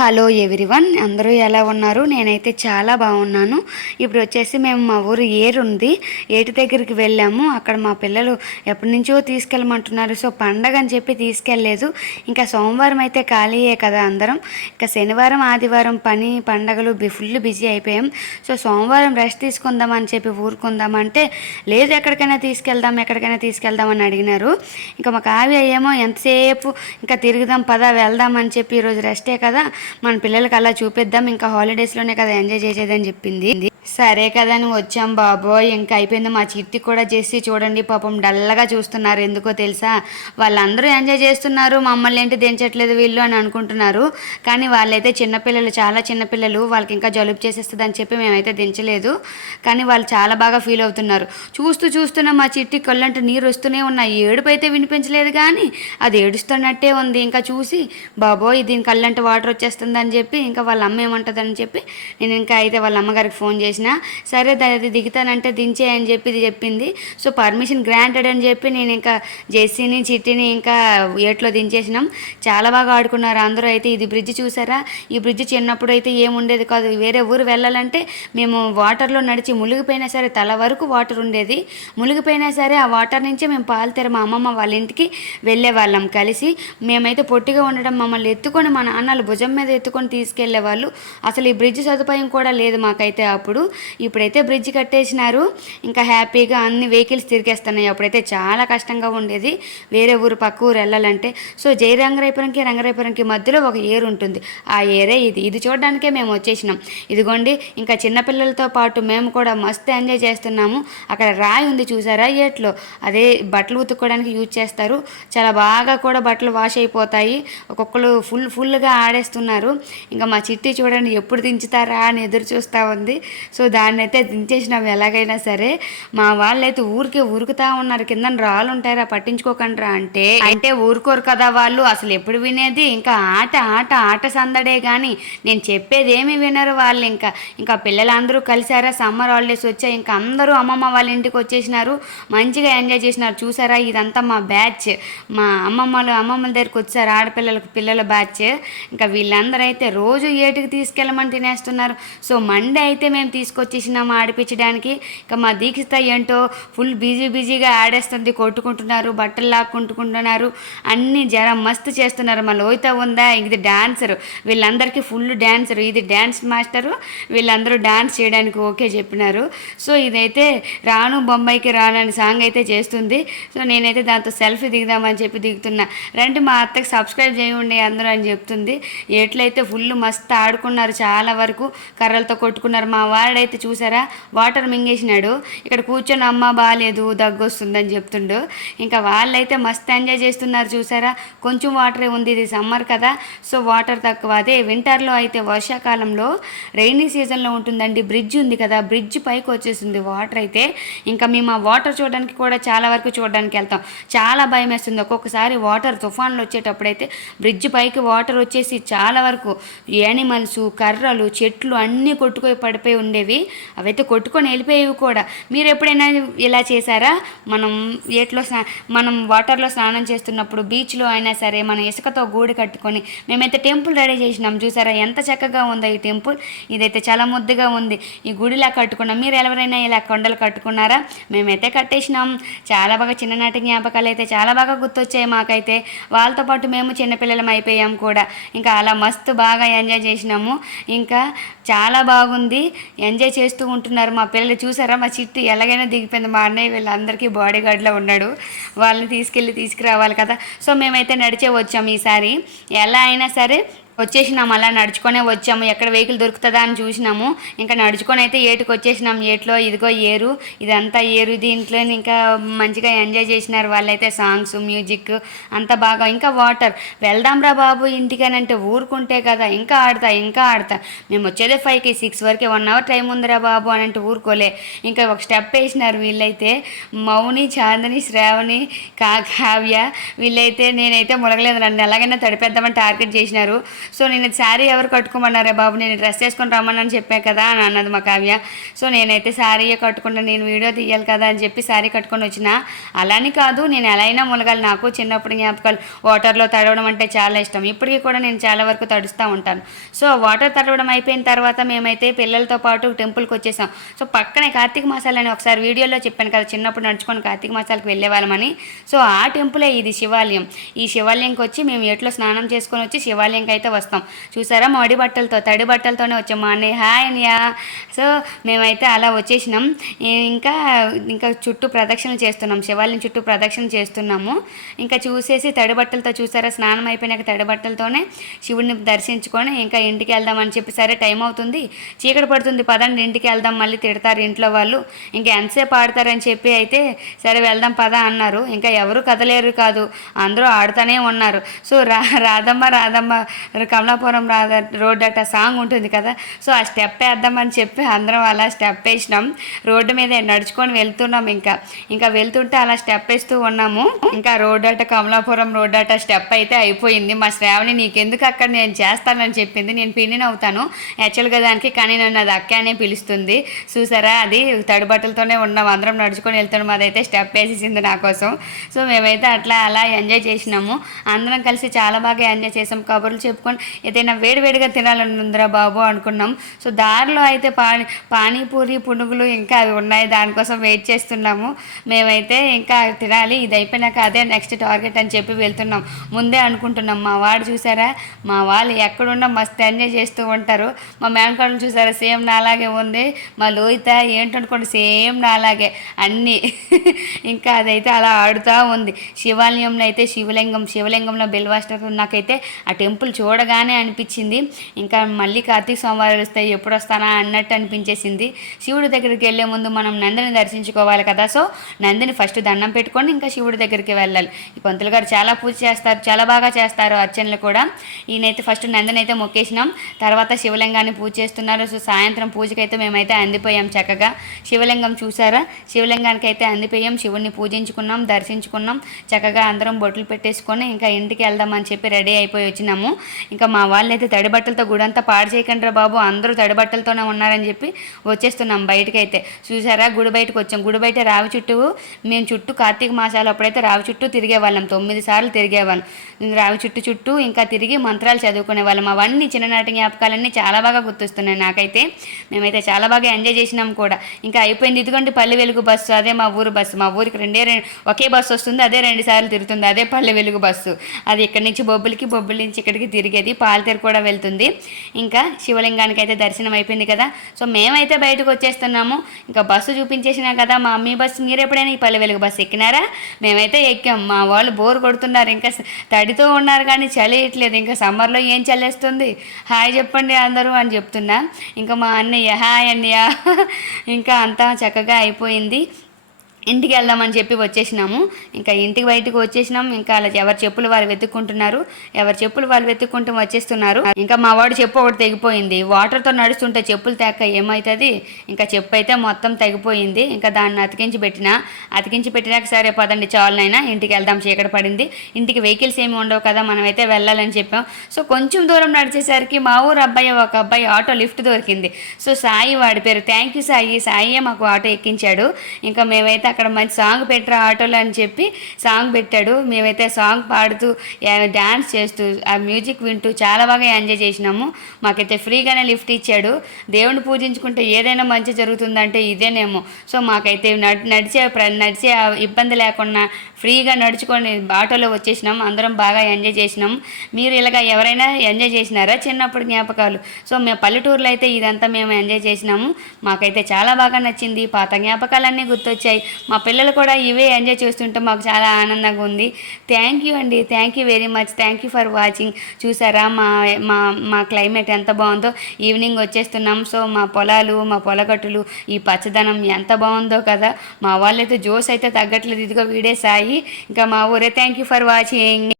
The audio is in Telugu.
హలో ఎవ్రీవన్, అందరూ ఎలా ఉన్నారు? నేనైతే చాలా బాగున్నాను. ఇప్పుడు వచ్చేసి మేము మా ఊరు ఏరుంది, ఏటి దగ్గరికి వెళ్ళాము. అక్కడ మా పిల్లలు ఎప్పటి నుంచో తీసుకెళ్ళమంటున్నారు. సో పండగ అని చెప్పి తీసుకెళ్ళలేదు. ఇంకా సోమవారం అయితే ఖాళీయే కదా అందరం. ఇంకా శనివారం ఆదివారం పని పండగలు ఫుల్ బిజీ అయిపోయాం. సో సోమవారం రెస్ట్ తీసుకుందాం అని చెప్పి ఊరుకుందామంటే లేదు, ఎక్కడికైనా తీసుకెళ్దాం అని అడిగినారు. ఇంకా మా కావ్య ఏమో ఎంతసేపు ఇంకా తిరుగుదాం పదా వెళ్దాం అని చెప్పి ఈరోజు రెస్టే కదా, మన పిల్లలకి అలా చూపిద్దాం, ఇంకా హాలిడేస్లోనే కదా ఎంజాయ్ చేసేదని చెప్పింది. సరే కదా అని వచ్చాం బాబోయ్. ఇంకా అయిపోయింది. మా చిట్టి కూడా చేసి చూడండి, పాపం డల్లగా చూస్తున్నారు. ఎందుకో తెలుసా, వాళ్ళందరూ ఎంజాయ్ చేస్తున్నారు, మమ్మల్ని ఏంటి దించట్లేదు వీళ్ళు అని అనుకుంటున్నారు. కానీ వాళ్ళైతే చిన్నపిల్లలు, చాలా చిన్నపిల్లలు, వాళ్ళకి ఇంకా జలుబు చేసేస్తుంది అని చెప్పి మేమైతే దించలేదు. కానీ వాళ్ళు చాలా బాగా ఫీల్ అవుతున్నారు. చూస్తున్న మా చిట్టి కళ్ళంటే నీరు వస్తూనే ఉన్నాయి. ఏడుపు అయితే వినిపించలేదు కానీ అది ఏడుస్తున్నట్టే ఉంది. ఇంకా చూసి బాబోయ్ దీని కళ్ళంటే వాటర్ వచ్చేస్తుందని చెప్పి ఇంకా వాళ్ళ అమ్మ ఏమంటుందని చెప్పి నేను ఇంకా అయితే వాళ్ళ అమ్మగారికి ఫోన్ చేసిన. సరే అది దిగుతానంటే దించే అని చెప్పి ఇది చెప్పింది. సో పర్మిషన్ గ్రాంటెడ్ అని చెప్పి నేను ఇంకా జెస్సీని చిట్టిని ఇంకా ఏట్లో దించేసినాం. చాలా బాగా ఆడుకున్నారు అందరూ. అయితే ఇది బ్రిడ్జ్ చూసారా, ఈ బ్రిడ్జ్ చిన్నప్పుడు అయితే ఏముండేది కాదు. వేరే ఊరు వెళ్ళాలంటే మేము వాటర్లో నడిచి మునిగిపోయినా సరే, తల వరకు వాటర్ ఉండేది, మునిగిపోయినా సరే ఆ వాటర్ నుంచే మేము పాలుతెర మా అమ్మమ్మ వాళ్ళ ఇంటికి వెళ్ళే వాళ్ళం కలిసి. మేమైతే పొట్టిగా ఉండడం మమ్మల్ని ఎత్తుకొని మా నాన్నలు భుజం మీద ఎత్తుకొని తీసుకెళ్లేవాళ్ళు. అసలు ఈ బ్రిడ్జ్ సదుపాయం కూడా లేదు మాకైతే అప్పుడు. ఇప్పుడైతే బ్రిడ్జ్ కట్టేసినారు, ఇంకా హ్యాపీగా అన్ని వెహికల్స్ తిరిగేస్తున్నాయి. అప్పుడైతే చాలా కష్టంగా ఉండేది వేరే ఊరు పక్క ఊరు వెళ్ళాలంటే. సో రంగరాయపురంకి మధ్యలో ఒక ఏరు ఉంటుంది. ఆ ఏరే ఇది చూడడానికే మేము వచ్చేసినాం. ఇదిగోండి, ఇంకా చిన్నపిల్లలతో పాటు మేము కూడా మస్తు ఎంజాయ్ చేస్తున్నాము. అక్కడ రాయి ఉంది చూసారా ఏట్లో, అదే బట్టలు ఉతుక్కోవడానికి యూజ్ చేస్తారు. చాలా బాగా కూడా బట్టలు వాష్ అయిపోతాయి. ఒక్కొక్కరు ఫుల్గా ఆడేస్తున్నారు. ఇంకా మా చిట్టి చూడండి ఎప్పుడు దించుతారా అని ఎదురు చూస్తూ ఉంది. సో దాన్ని అయితే దించేసినాం ఎలాగైనా సరే. మా వాళ్ళైతే ఊరికే ఉరుకుతా ఉన్నారు, కింద రాళ్ళు ఉంటారా పట్టించుకోకండ్రా అంటే ఊరుకోరు కదా వాళ్ళు. అసలు ఎప్పుడు వినేది, ఇంకా ఆట సందడే కానీ నేను చెప్పేది ఏమి వినరు వాళ్ళు. ఇంకా పిల్లలందరూ కలిసారా, సమ్మర్ హాలిడేస్ వచ్చాయి, ఇంకా అందరూ అమ్మమ్మ వాళ్ళ ఇంటికి వచ్చేసినారు, మంచిగా ఎంజాయ్ చేసినారు. చూసారా ఇదంతా మా బ్యాచ్, మా అమ్మమ్మల దగ్గరికి వచ్చారు పిల్లల బ్యాచ్. ఇంకా వీళ్ళందరూ అయితే రోజు ఏటికి తీసుకెళ్ళమని తినేస్తున్నారు. సో మండే అయితే మేము తీసుకొచ్చేసినాము ఆడిపించడానికి. ఇంకా మా దీక్షిత ఏంటో ఫుల్ బిజీగా ఆడేస్తుంది, కొట్టుకుంటున్నారు, బట్టలు లాక్కుంటున్నారు, అన్నీ మస్తు చేస్తున్నారు. మా లోహిత ఉందా, ఇది డాన్సర్, వీళ్ళందరికీ ఫుల్ డాన్సర్, ఇది డ్యాన్స్ మాస్టరు, వీళ్ళందరూ డాన్స్ చేయడానికి ఓకే చెప్పినారు. సో ఇదైతే రాను బొంబాయికి రాను అని సాంగ్ అయితే చేస్తుంది. సో నేనైతే దాంతో సెల్ఫీ దిగుదామని చెప్పి దిగుతున్నా. రండి మా అత్తకి సబ్స్క్రైబ్ చేయండి అందరూ అని చెప్తుంది. ఎట్లయితే ఫుల్ మస్తు ఆడుకున్నారు, చాలా వరకు కర్రలతో కొట్టుకున్నారు. మా వాడైతే చూసారా వాటర్ మింగేసినాడు, ఇక్కడ కూర్చొని అమ్మ బాగాలేదు దగ్గు వస్తుందని చెప్తుండు. ఇంకా వాళ్ళైతే మస్తు ఎంజాయ్ చేస్తున్నారు. చూసారా కొంచెం వాటరే ఉంది, ఇది సమ్మర్ కదా సో వాటర్ తక్కువ. అదే వింటర్లో అయితే వర్షాకాలంలో రైనీ సీజన్లో ఉంటుందండి. బ్రిడ్జ్ ఉంది కదా, బ్రిడ్జ్ పైకి వచ్చేస్తుంది వాటర్ అయితే. ఇంకా మేము ఆ వాటర్ చూడడానికి కూడా చాలా వరకు చూడడానికి వెళ్తాం. చాలా భయం వేస్తుంది ఒక్కొక్కసారి వాటర్ తుఫాన్లు వచ్చేటప్పుడైతే. బ్రిడ్జ్ పైకి వాటర్ వచ్చేసి చాలా వరకు యానిమల్స్, కర్రలు, చెట్లు అన్నీ కొట్టుకొని పడిపోయి ఉండేవి. అవైతే కొట్టుకొని వెళ్ళిపోయేవి కూడా. మీరు ఎప్పుడైనా ఇలా చేశారా? మనం వాటర్లో స్నానం చేస్తున్నప్పుడు బీచ్లో అయినా సరే మనం ఇసుకతో గూడు కట్టుకొని మేమైతే టెంపుల్ రెడీ చేసినాం. చూసారా ఎంత చక్కగా ఉందో ఈ టెంపుల్. ఇదైతే చాలా ముద్దుగా ఉంది. ఈ గుడిలా కట్టుకున్నాం. మీరు ఎవరైనా ఇలా కొండలు కట్టుకున్నారా? మేమైతే కట్టేసినాం. చాలా బాగా చిన్ననాటి జ్ఞాపకాలు అయితే చాలా బాగా గుర్తొచ్చాయి మాకైతే. వాళ్ళతో పాటు మేము చిన్నపిల్లలం అయిపోయాం కూడా. ఇంకా అలా మస్తు బాగా ఎంజాయ్ చేసినాము. ఇంకా చాలా బాగుంది, ఎంజాయ్ చేస్తూ ఉంటున్నారు మా పిల్లలు. చూసారా మా చిట్టి ఎలాగైనా దిగిపోయింది. మా అన్నయ్య వీళ్ళందరికీ బాడీ గార్డ్లో ఉన్నాడు, వాళ్ళని తీసుకురావాలి కదా. సో మేమైతే నడిచే వచ్చాము ఈసారి. ఎలా అయినా సరే వచ్చేసినాము, అలా నడుచుకొనే వచ్చాము. ఎక్కడ వెహికల్ దొరుకుతుందా అని చూసినాము. ఇంకా నడుచుకొని అయితే ఏటుకు వచ్చేసినాం. ఏట్లో ఇదిగో ఏరు, ఇదంతా ఏరు. దీంట్లో ఇంకా మంచిగా ఎంజాయ్ చేసినారు వాళ్ళైతే. సాంగ్స్, మ్యూజిక్ అంతా బాగా. ఇంకా వాటర్ వెళ్దాం రా బాబు ఇంటికనంటే ఊరుకుంటే కదా ఇంకా ఆడతా. మేము వచ్చేదే 5కి 6 వరకే, 1 అవర్ టైం ఉందిరా బాబు అని అంటే ఊరుకోలే. ఇంకా ఒక స్టెప్ వేసినారు వీళ్ళైతే, మౌని, చాందని, శ్రావణి, కావ్య వీళ్ళైతే. నేనైతే మునగలేదు, నన్ను ఎలాగైనా తడిపేద్దామని టార్గెట్ చేసినారు. సో నేను శారీ ఎవరు కట్టుకోమన్నారే బాబు, నేను డ్రెస్ వేసుకొని రమ్మని చెప్పాను కదా అని అన్నది మా కావ్య. సో నేనైతే శారీయే కట్టుకుంటా, నేను వీడియో తీయాలి కదా అని చెప్పి శారీ కట్టుకొని వచ్చిన. అలాని కాదు, నేను ఎలా అయినా మునగాలి. నాకు చిన్నప్పుడు జ్ఞాపకాలు వాటర్లో తడవడం అంటే చాలా ఇష్టం. ఇప్పటికీ కూడా నేను చాలా వరకు తడుస్తూ ఉంటాను. సో వాటర్ తడవడం అయిపోయిన తర్వాత మేమైతే పిల్లలతో పాటు టెంపుల్కి వచ్చేసాం. సో పక్కనే కార్తీక మాసాలని ఒకసారి వీడియోలో చెప్పాను కదా, చిన్నప్పుడు నడుచుకొని కార్తీక మాసాలకు వెళ్ళేవాళ్ళమని. సో ఆ టెంపులే ఇది, శివాలయం. ఈ శివాలయంకి వచ్చి మేము ఎట్లో స్నానం చేసుకొని వచ్చి శివాలయంకి అయితే వస్తాం. చూసారా, మడి బట్టలతో, తడి బట్టలతోనే వచ్చాం. మా అన్నయ్య హాయ్ అన్నయ్య. సో మేమైతే అలా వచ్చేసినాం. ఇంకా ఇంకా చుట్టూ ప్రదక్షిణ చేస్తున్నాం, శివాలయం చుట్టూ ప్రదక్షిణ చేస్తున్నాము. ఇంకా చూసేసి తడి బట్టలతో, చూసారా స్నానం అయిపోయినాక తడి బట్టలతోనే శివుడిని దర్శించుకొని ఇంకా ఇంటికి వెళ్దామని చెప్పి, సరే టైం అవుతుంది, చీకటి పడుతుంది, పదండి ఇంటికి వెళ్దాం, మళ్ళీ తిడతారు ఇంట్లో వాళ్ళు, ఇంకా ఎంతసేపు ఆడతారని చెప్పి అయితే సరే వెళ్దాం పదా అన్నారు. ఇంకా ఎవరు కదలేరు కాదు, అందరూ ఆడుతూనే ఉన్నారు. సో రాధమ్మ రాధమ్మ కమలాపురం రోడ్ అట్ట సాంగ్ ఉంటుంది కదా, సో ఆ స్టెప్ వేద్దామని చెప్పి అందరం అలా స్టెప్ వేసినాం. రోడ్డు మీద నడుచుకొని వెళ్తున్నాం. ఇంకా వెళ్తుంటే అలా స్టెప్ వేస్తూ ఉన్నాము. ఇంకా రోడ్ అట్ట కమలాపురం రోడ్ అట్ట స్టెప్ అయితే అయిపోయింది. మా శ్రావణి నీకెందుకు అక్కడ నేను చేస్తానని చెప్పింది. నేను పిన్నిని అవుతాను యాక్చువల్గా దానికి, కానీ నన్ను అది అక్క అనే పిలుస్తుంది. చూసారా, అది తడి బట్టలతోనే ఉన్నాం, అందరం నడుచుకొని వెళ్తున్నాం. అదైతే స్టెప్ వేసేసింది నా కోసం. సో మేమైతే అలా ఎంజాయ్ చేసినాము. అందరం కలిసి చాలా బాగా ఎంజాయ్ చేసాం. కబుర్లు చెప్పుకొని ఏదైనా వేడివేడిగా తినాలని ఉందిరా బాబు అనుకున్నాం. సో దారిలో అయితే పానీపూరి పునుగులు ఇంకా అవి ఉన్నాయి, దానికోసం వెయిట్ చేస్తున్నాము. మేమైతే ఇంకా తినాలి, ఇది అయిపోయినాక అదే నెక్స్ట్ టార్గెట్ అని చెప్పి వెళ్తున్నాం. ముందే అనుకుంటున్నాం. మా వాడు చూసారా, మా వాళ్ళు ఎక్కడున్నా మస్తు ఎంజాయ్ చేస్తూ ఉంటారు. మా మేనకాళ్ళు చూసారా సేమ్ నాలాగే ఉంది. మా లోహిత ఏంటనుకోండి సేమ్ నాలాగే అన్నీ. ఇంకా అదైతే అలా ఆడుతూ ఉంది. శివాలయంలో అయితే శివలింగంలో బిల్వాష్టకం నాకైతే ఆ టెంపుల్ చూడగానే అనిపించింది. ఇంకా మళ్ళీ కార్తీక సోమవారాలు వస్తాయి, ఎప్పుడు వస్తానా అన్నట్టు అనిపించేసింది. శివుడి దగ్గరికి వెళ్ళే ముందు మనం నందిని దర్శించుకోవాలి కదా. సో నందిని ఫస్ట్ దండం పెట్టుకొని ఇంకా శివుడి దగ్గరికి వెళ్ళాలి. ఈ పంతులు గారు చాలా పూజ చేస్తారు, చాలా బాగా చేస్తారు అర్చనలు కూడా. ఈయనైతే ఫస్ట్ నందిని అయితే మొక్కేసినాం, తర్వాత శివలింగాన్ని పూజ చేస్తున్నారు. సో సాయంత్రం పూజకైతే మేమైతే అందిపోయాం చక్కగా. శివలింగం చూసారా, శివలింగానికి అయితే అందిపోయాం, శివుడిని పూజించుకున్నాం, దర్శించుకున్నాం. చక్కగా అందరం బొట్లు పెట్టేసుకొని ఇంకా ఇంటికి వెళ్దామని చెప్పి రెడీ అయిపోయి వచ్చినాము. ఇంకా మా వాళ్ళు అయితే తడి బట్టలతో గుడంతా పాడు చేయకండి రా బాబు, అందరూ తడి బట్టలతోనే ఉన్నారని చెప్పి వచ్చేస్తున్నాం బయటకైతే. చూసారా, గుడి బయటకు వచ్చాం. గుడి బయట రావి చుట్టూ మేము చుట్టూ కార్తీక మాసాలు అప్పుడైతే రావి చుట్టూ తిరిగేవాళ్ళం, 9 సార్లు తిరిగేవాళ్ళం. రావి చుట్టూ ఇంకా తిరిగి మంత్రాలు చదువుకునే వాళ్ళం. అవన్నీ చిన్ననాటి జ్ఞాపకాలన్నీ చాలా బాగా గుర్తొస్తున్నాయి నాకైతే. మేమైతే చాలా బాగా ఎంజాయ్ చేసినాం కూడా. ఇంకా అయిపోయింది. ఇదిగోండి పల్లె వెలుగు బస్సు, అదే మా ఊరు బస్సు. మా ఊరికి ఒకే బస్సు వస్తుంది, అదే 2 సార్లు తిరుగుతుంది, అదే పల్లె వెలుగు బస్సు. అది ఇక్కడి నుంచి బొబ్బిలి నుంచి ఇక్కడికి తిరిగేది. పాలతేరు కూడా వెళ్తుంది. ఇంకా శివలింగానికి అయితే దర్శనం అయిపోయింది కదా. సో మేమైతే బయటకు వచ్చేస్తున్నాము. ఇంకా బస్సు చూపించేసినా కదా, మా అమ్మీ బస్సు మీరు ఎప్పుడైనా ఈ పల్లె వెలుగు బస్సు ఎక్కినారా? మేమైతే ఎక్కాం. మా వాళ్ళు బోర్ కొడుతున్నారు, ఇంకా తడితో ఉన్నారు కానీ చలియట్లేదు. ఇంకా సమ్మర్లో ఏం చల్లేస్తుంది, హాయ్ చెప్పండి అందరూ అని చెప్తున్నా. ఇంకా మా అన్నయ్య హాయ్ అన్నయ్య. ఇంకా అంతా చక్కగా అయిపోయింది. ఇంటికి వెళ్దామని చెప్పి వచ్చేసినాము. ఇంకా ఇంటికి బయటకు వచ్చేసినాం. ఇంకా అలా ఎవరి చెప్పులు వాళ్ళు వెతుక్కుంటూ వచ్చేస్తున్నారు. ఇంకా మా వాడు చెప్పు ఒకటి తెగిపోయింది. వాటర్తో నడుస్తుంటే చెప్పులు తేక ఏమవుతుంది, ఇంకా చెప్పు అయితే మొత్తం తెగిపోయింది. ఇంకా దాన్ని అతికించి పెట్టినాక సరే పదండి చాలునైనా ఇంటికి వెళ్దాం, చీకటి పడింది. ఇంటికి వెహికల్స్ ఏమి ఉండవు కదా, మనమైతే వెళ్ళాలని చెప్పాం. సో కొంచెం దూరం నడిచేసరికి మా ఊరు ఒక అబ్బాయి ఆటో లిఫ్ట్ దొరికింది. సో సాయి, వాడి పేరు థ్యాంక్ యూ సాయియే మాకు ఆటో ఎక్కించాడు. ఇంకా మేమైతే అక్కడ మంచి సాంగ్ పెట్టరా ఆటోలో అని చెప్పి సాంగ్ పెట్టాడు. మేమైతే సాంగ్ పాడుతూ డ్యాన్స్ చేస్తూ ఆ మ్యూజిక్ వింటూ చాలా బాగా ఎంజాయ్ చేసినాము. మాకైతే ఫ్రీగానే లిఫ్ట్ ఇచ్చాడు. దేవుని పూజించుకుంటే ఏదైనా మంచి జరుగుతుందంటే ఇదేనేమో. సో మాకైతే నడిచే ఇబ్బంది లేకుండా ఫ్రీగా నడుచుకొని ఆటోలో వచ్చేసినాం. అందరం బాగా ఎంజాయ్ చేసినాం. మీరు ఇలాగ ఎవరైనా ఎంజాయ్ చేసినారా చిన్నప్పుడు జ్ఞాపకాలు? సో మేము పల్లెటూరులో అయితే ఇదంతా మేము ఎంజాయ్ చేసినాము. మాకైతే చాలా బాగా నచ్చింది. పాత జ్ఞాపకాలన్నీ గుర్తొచ్చాయి. మా పిల్లలు కూడా ఇవే ఎంజాయ్ చేస్తుంటే మాకు చాలా ఆనందంగా ఉంది. థ్యాంక్ యూ అండి, thank you very much, thank you for watching. చూసారా మా క్లైమేట్ ఎంత బాగుందో. ఈవినింగ్ వచ్చేస్తున్నాం. సో మా పొలాలు, మా పొలగట్టులు, ఈ పచ్చదనం ఎంత బాగుందో కదా. మా వాళ్ళైతే జోస్ అయితే తగ్గట్లేదు. ఇదిగో వీడే సాయి. ఇంకా మా ఊరే. Thank you for watching.